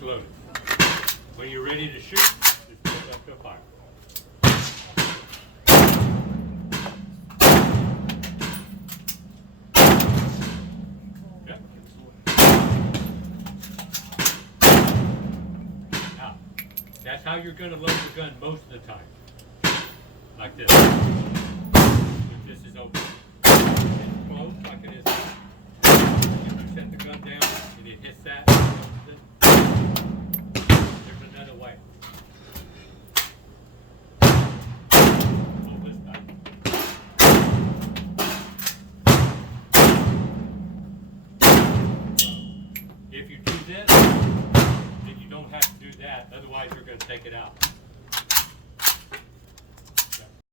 it's loaded. When you're ready to shoot, just put it up to fire. Yep. Now, that's how you're going to load the gun most of the time. Like this. If this is open. It's closed like it is now. If you set the gun down and it hits that, there's another way. Pull this back. If you do this, then you don't have to do that. Otherwise, you're going to take it out.